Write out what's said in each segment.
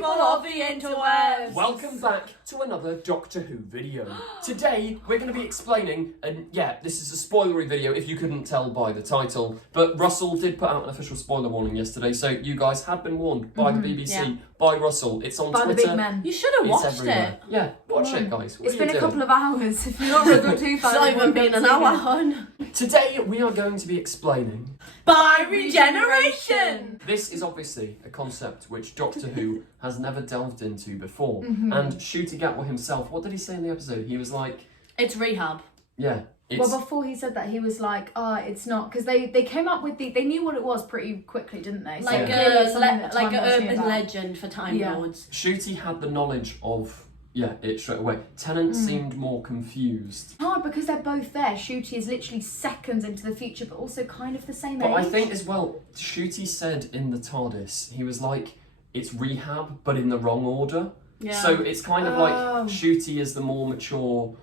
people of the interwebs! Welcome back to another Doctor Who video. Today we're going to be explaining, and yeah, this is a spoilery video if you couldn't tell by the title, but Russell did put out an official spoiler warning yesterday, so you guys had been warned by the BBC, by Russell. It's on by Twitter. The big men. You should have watched it. Yeah, watch it, guys. It's been a couple of hours. If you're not a good tooth, it's not even been an hour on. Today we are going to be explaining Bi-regeneration! This is obviously a concept which Doctor Who has never delved into before. And Ncuti Gatwa himself, what did he say in the episode? He was like... It's rehab. Yeah. Well, before he said that, he was like, it's not... Because they came up with the... They knew what it was pretty quickly, didn't they? Like so an urban legend for Time Lords. Ncuti had the knowledge of... Yeah, it straight away. Tennant seemed more confused. Hard because they're both there. Ncuti is literally seconds into the future, but also kind of the same age. But I think as well, Ncuti said in the TARDIS, he was like, it's rehab, but in the wrong order. Yeah. So it's kind of like Ncuti is the more mature,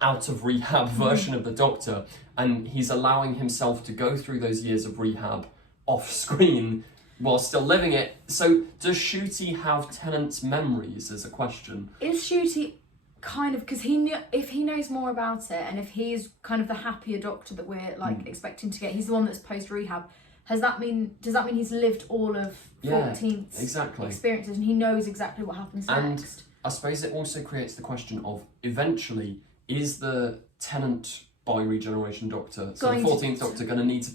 out of rehab version of the Doctor, and he's allowing himself to go through those years of rehab off screen while still living it. So does Ncuti have Tennant's memories is a question. Is Ncuti kind of, because if he knows more about it, and if he's kind of the happier Doctor that we're like expecting to get, he's the one that's post rehab. Does that mean he's lived all of 14th's experiences and he knows exactly what happens next? I suppose it also creates the question of, eventually, is the Tennant bi-regeneration Doctor, so the 14th Doctor, going to need to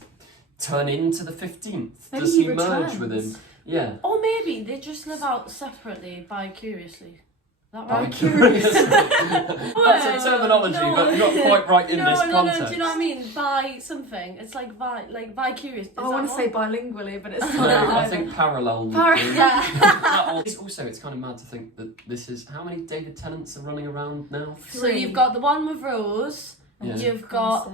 turn into the 15th? Maybe Does he returns. merge with him? Yeah. Or maybe they just live out separately bi-curiously. Is that right? Bi-curious. That's a terminology, but not quite right in this context. No, do you know what I mean? Bi something. It's like bi-curious. I want to say bilingually, but it's not. No, I think parallel. It's kind of mad to think that this is... How many David Tennants are running around now? 3. So you've got the one with Rose. Yeah. You've got...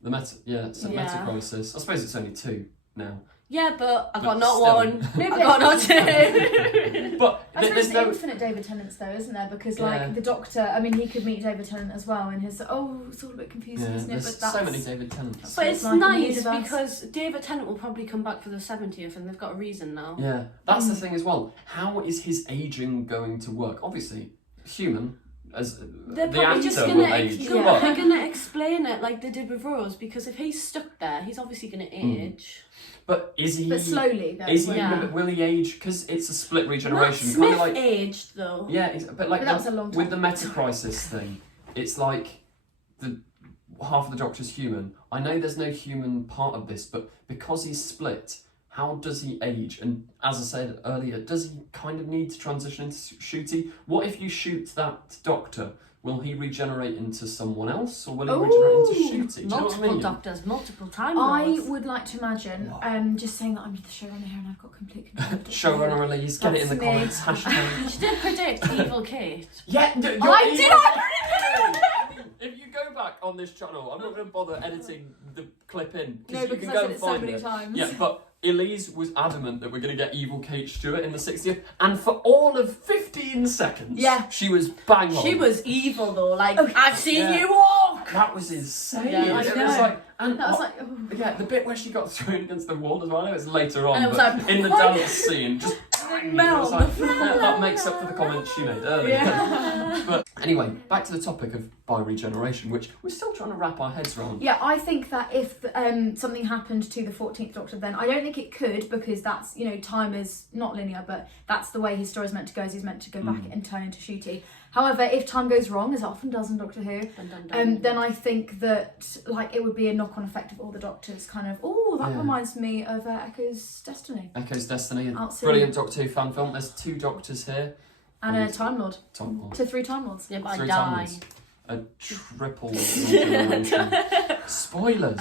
The Meta Crisis. I suppose it's only 2 now. Yeah, but I got not one. I got not 2. But there's no infinite David Tennants though, isn't there? Because like the Doctor, I mean, he could meet David Tennant as well in his. It's all a bit confusing, isn't it? But that's so many David Tennants. But it's like nice because David Tennant will probably come back for the 70th, and they've got a reason now. Yeah, that's the thing as well. How is his aging going to work? Obviously, human. As they're probably just they're gonna explain it like they did with Rose, because if he's stuck there, he's obviously gonna age. But is he? But slowly, though. Is he? Will he age? Because it's a split regeneration. Matt Smith aged though. Yeah, but like that was a long time. With the Meta Crisis thing, it's like half of the Doctor's human. I know there's no human part of this, but because he's split, how does he age? And as I said earlier, does he kind of need to transition into Ncuti? What if you shoot that Doctor? Will he regenerate into someone else, or will he regenerate into Ncuti? Do you know what I mean? Doctors, multiple Time Lords. I would like to imagine, just saying that I'm the showrunner here and I've got complete control. Showrunner release, get it in the comments. Hashtag. She did predict Evil Kate. Yeah, I did. If you go back on this channel, I'm not going to bother editing the clip in. No, because I said it so many times. Yeah, but Elise was adamant that we're going to get Evil Kate Stewart in the 60th, and for all of 15 seconds, she was bang on. She was evil though, like, I've seen you walk! That was insane. Yeah, I know. The bit where she got thrown against the wall as well, I know it's later on, and it was but like, in the dance scene, just melt. That makes up for the comments she made earlier. Yeah. But anyway, back to the topic of bi-regeneration, which we're still trying to wrap our heads around. Yeah, I think that if something happened to the 14th Doctor, then I don't think it could, because that's, time is not linear, but that's the way his story is meant to go, is he's meant to go back and turn into Ncuti. However, if time goes wrong, as it often does in Doctor Who, then I think that it would be a knock-on effect of all the Doctors kind of, that reminds me of Echo's Destiny. Echo's Destiny, brilliant Doctor Who fan film. There's 2 Doctors here. And a Time Lord. Time Lord. To 3 Time Lords. Yeah, but 3 I Time die. Lords. A triple regeneration. Spoilers!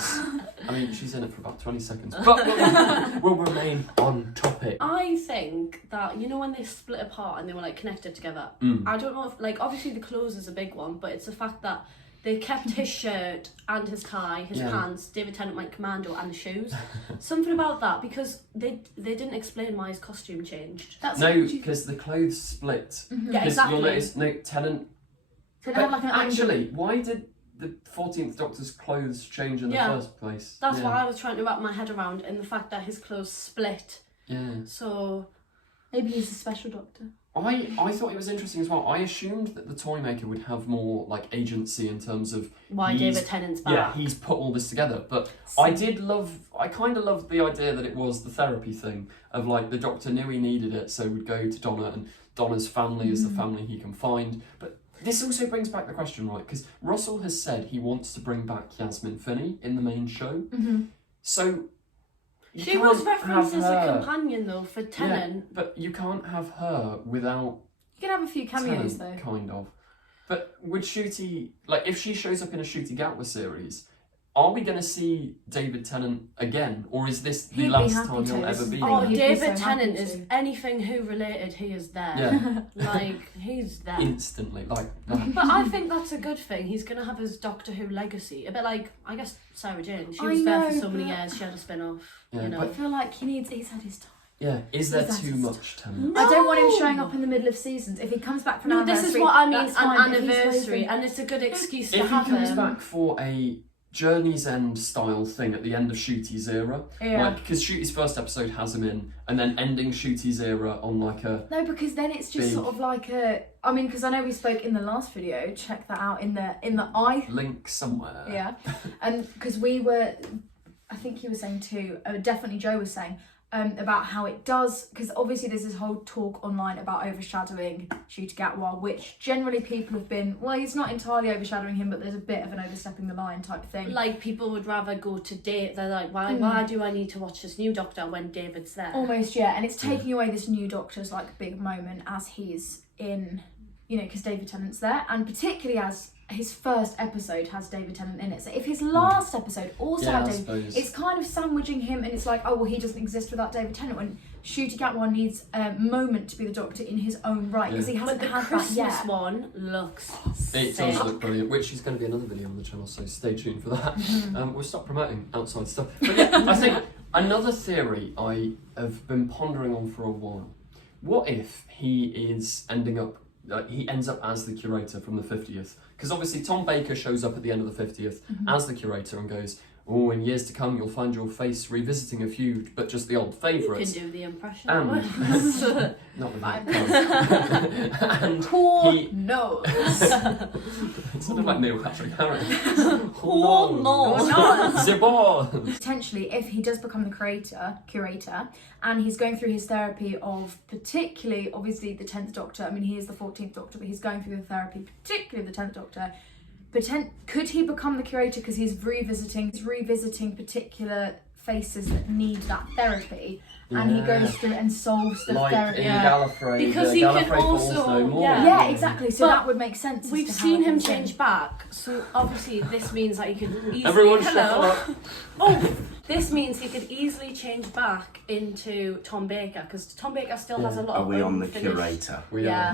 I mean, she's in it for about 20 seconds. But we'll remain on topic. I think that, when they split apart and they were connected together, I don't know if, obviously the clothes is a big one, but it's the fact that they kept his shirt and his tie, his pants, David Tennant went commando, and the shoes. Something about that, because they didn't explain why his costume changed. Because the clothes split. Yeah, exactly. You'll notice, Tennant... Actually, why did the 14th Doctor's clothes change in the first place? That's what I was trying to wrap my head around, in the fact that his clothes split. Yeah. So... Maybe he's a special doctor. I thought it was interesting as well. I assumed that the Toymaker would have more like agency in terms of why David Tennant's back. Yeah, he's put all this together. But I kind of loved the idea that it was the therapy thing of like the Doctor knew he needed it, so would go to Donna, and Donna's family is the family he can find. But this also brings back the question, right? Because Russell has said he wants to bring back Yasmin Finney in the main show. So she was referenced as a companion though for Tennant. Yeah, but you can't have her without. You can have a few cameos Tennant, though. kind of. But would Ncuti, like, if she shows up in a Ncuti Gatwa series, are we going to see David Tennant again, or is this the last time he'll ever be? Oh, He'd be David so Tennant happy is to. anything Who related. He is there. Yeah. Like he's there Instantly, like that. But I think that's a good thing. He's gonna have his Doctor Who legacy. A bit like, I guess, Sarah Jane. She was there for so many years. She had a spin-off. Yeah, you know. I feel like he's had his time. Yeah, is there He's too had his much Tennant? I don't want him showing up in the middle of seasons. If he comes back for an No, anniversary, this is what I mean. that's An fine. If he's anniversary, waiting- and it's a good excuse to If he have comes him. back for a Journey's End style thing at the end of Ncuti's era, Yeah. like because Ncuti's first episode has him in, and then ending Ncuti's era on like a No, because then it's just big- sort of like a. I mean, because I know we spoke in the last video. Check that out in the eye. link somewhere. Yeah, and because we were, I think you were saying too. Definitely Joe was saying. About how it does, because obviously there's this whole talk online about overshadowing Ncuti Gatwa, which generally people have been, well, he's not entirely overshadowing him, but there's a bit of an overstepping the line type thing. Like people would rather go to date. They're like, why do I need to watch this new Doctor when David's there? Almost, yeah, and it's taking away this new Doctor's like big moment as he's in, you know, because David Tennant's there, and particularly as his first episode has David Tennant in it. So if his last episode also had David, suppose. it's kind of sandwiching him, and it's like, oh well, he doesn't exist without David Tennant. When Ncuti Gatwa needs a moment to be the Doctor in his own right, because he hasn't But the had Christmas that yet. one looks It sick. does look brilliant, which is going to be another video on the channel, so stay tuned for that. We'll stop promoting outside stuff. But yeah, I think another theory I have been pondering on for a while. What if he is ending up, he ends up as the Curator from the 50th? Because obviously Tom Baker shows up at the end of the 50th as the Curator and goes, oh, in years to come you'll find your face revisiting a few, but just the old favourites. You can do the impression. And not with that. And Poor he nose. it sounded like Neil Patrick Harris. Oh no. Zibor. Potentially, if he does become the curator, and he's going through his therapy of particularly, obviously, the 10th Doctor. I mean, he is the 14th Doctor, but he's going through the therapy, particularly of the 10th Doctor. Could he become the curator because he's revisiting particular faces that need that therapy, and he goes through and solves the like therapy. in Gallifrey, Because he can Gallifrey Falls also- no more. Yeah, exactly. So But that would make sense. as We've to how seen it him comes in. change back, so obviously this means that he could easily. Everyone Hello. shuffle up. Oh, this means he could easily change back into Tom Baker because Tom Baker still has a lot Are of. we on the unfinished- Curator? We Yeah.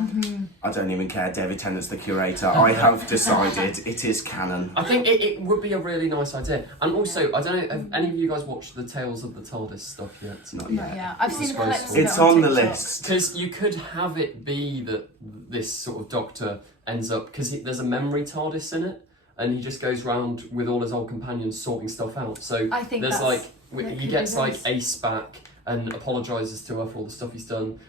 are. I don't even care. David Tennant's the Curator. I have decided it is canon. I think it would be a really nice idea. And also, I don't know, have any of you guys watched the Tales of the TARDIS stuff yet? Not Not yet. yet. I've seen It's the clips. of It's it on the TikTok. list. Because you could have it be that this sort of Doctor ends up, because there's a memory TARDIS in it, and he just goes round with all his old companions sorting stuff out. So I think there's that's- like, that he could gets be like nice. Ace back and apologises to her for all the stuff he's done.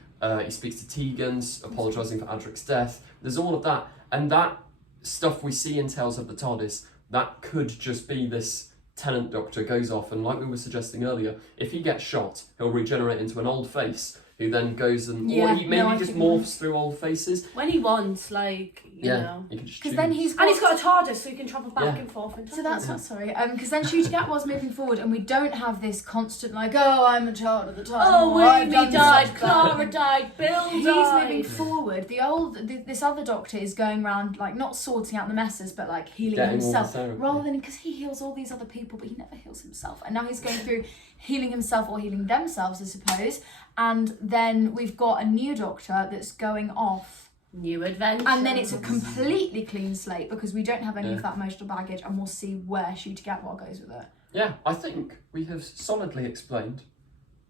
He speaks to Tegan's, apologising for Adric's death. There's all of that. And that stuff we see in Tales of the TARDIS, that could just be this Tennant Doctor goes off, and like we were suggesting earlier, if he gets shot, he'll regenerate into an old face, who then goes and, or Yeah, he maybe I just think morphs through old faces. When he wants, like, you Yeah, know. you can just Because then choose. he's And he's got a TARDIS so he can travel back Yeah. and forth in time. So that's what, sorry, because then Ncuti Gatwa's moving forward, and we don't have this constant like, oh, I'm a child of the time. Oh, or, "I've Amy done died, this." Clara died, Bill He's died. moving forward. This other Doctor is going around like not sorting out the messes, but like healing Getting all the himself, therapy. rather than because he heals all these other people, but he never heals himself. And now he's going through healing himself or healing themselves, I suppose. And then we've got a new Doctor that's going off. New adventure. And then it's a completely clean slate because we don't have any of that emotional baggage, and we'll see where Ncuti Gatwa goes with it. Yeah, I think we have solidly explained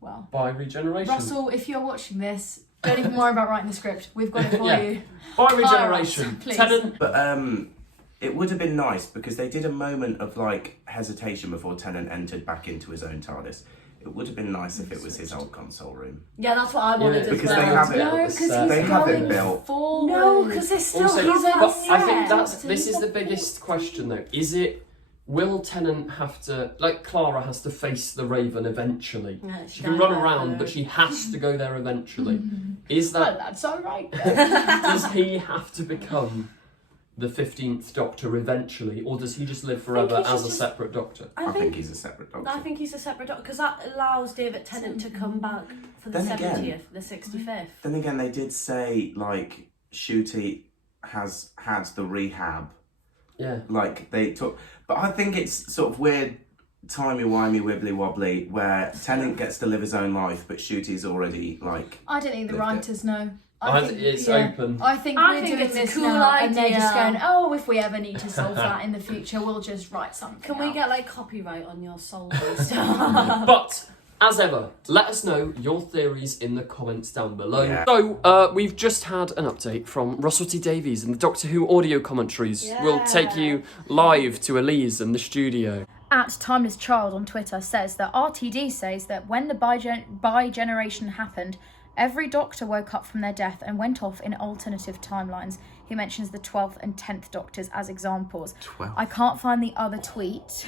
Well, Bi-regeneration. Russell, if you're watching this, don't even worry about writing the script. We've got it for Yeah. you. Bi-regeneration. Please. Tennant. But it would have been nice because they did a moment of like hesitation before Tennant entered back into his own TARDIS. It would have been nice if it was his old console room. Yeah, that's what I wanted as because well. they have it. No, because he's They have it going built. forward. No, because they still Also, haven't but I think set. this is the biggest question though. Will Tennant have to, like Clara has to face the Raven eventually? Yeah, She can run around, but she has to go there eventually. Is that... That's alright. Does he have to become the 15th Doctor eventually, or does he just live forever he should as a just- separate Doctor? I think he's a separate Doctor. I think he's a separate Doctor, because that allows David Tennant to come back for the Then 70th, again- the 65th. Then again, they did say, like, Shooty has had the rehab. Yeah. Like, they took... But I think it's sort of weird, timey-wimey, wibbly-wobbly, where Tennant gets to live his own life, but Shooty's already, like... I don't think the lived it. writers know. It's open. I think I we're think doing it's a this cool now, and they're just idea. going, oh, if we ever need to solve that in the future, we'll just write something. Can we out. get, like, copyright on your soul and stuff? But, as ever, let us know your theories in the comments down below. Yeah. So, we've just had an update from Russell T Davies and the Doctor Who audio commentaries. We'll take you live to Elise and the studio. At Timeless Child on Twitter says that RTD says that when the bi-generation happened, every Doctor woke up from their death and went off in alternative timelines. He mentions the 12th and 10th Doctors as examples. 12th. I can't find the other tweet,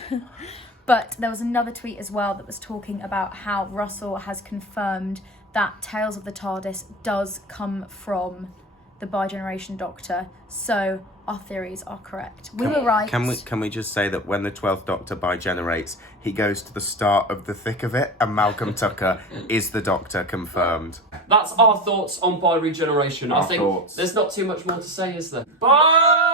but there was another tweet as well that was talking about how Russell has confirmed that Tales of the TARDIS does come from the bi-generation Doctor. So our theories are correct. We were right. Can we just say that when the 12th Doctor bi-generates, he goes to the start of the thick of it, and Malcolm Tucker is the Doctor confirmed. That's our thoughts on Bi-regeneration. I think thoughts. there's not too much more to say, is there? Bye!